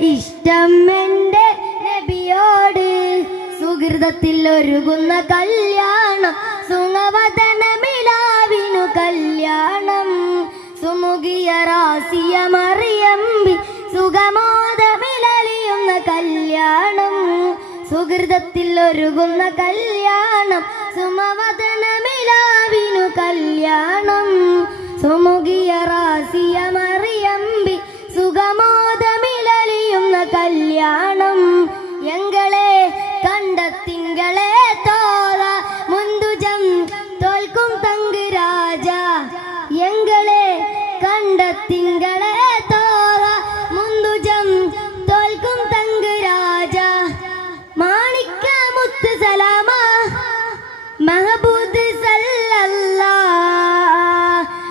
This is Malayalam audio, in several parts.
ഇഷ്ടം എൻ്റെ നബിയോട്. സുഹൃതത്തിൽ ഒരുകുന്ന കല്യാണം സുഖവദനമിലാവിനു കല്യാണം. സുമുഖിയ റാസിയ മറിയമ്പി സുഖമോദമിലലിയുന്ന കല്യാണം. സുഹൃതത്തിൽ ഒരുകുന്ന കല്യാണം സുമവദനമിലാവിനു കല്യാണം. സുമുഖിയ റാസിയ മറിയമ്പി സുഖമോദമിലലിയുന്ന കല്യാണം. എങ്ങളെ കണ്ടെത്തിങ്കളെ തോറ മുന്തുജം തോൽക്കും തങ്ക് രാജ. എങ്ങളെ കണ്ടെത്തിങ്കളെ തോറ മുന്തുജം തോൽക്കും തങ്ക് രാജ. മാണിക്ക മുത്ത് സലാമ മഹബൂദ് സല്ലല്ലാ.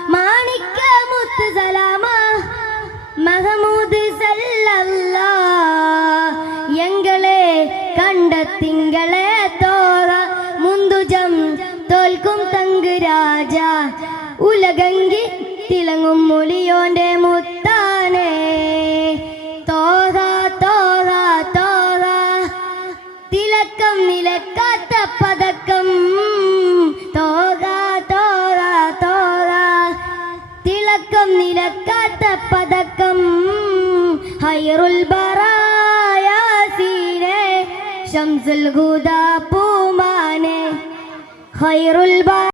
മാണിക്ക മുത്ത് സലാമ മഹമൂദ് സല്ലല്ലാ. എങ്ങളെ കണ്ടെത്തിങ്കളെ തോറ മുന്തുജം തോൽക്കും തങ്ക് രാജ. ഉലകങ്കി തിളങ്ങും മുലിയോന്റെ മുത്താനെ തോഹ തോഹ തോഹ. തിലക്കം നിലക്കാത്ത പതക്കം തോഹ തോഹ തോഹ. തിലക്കം നിലക്കാത്ത പതക്കം. ഹൈറുൽ ബറായാസീനെ ശംസുൽ ഹുദാ പൂമാനെ. ഹൈറുൽ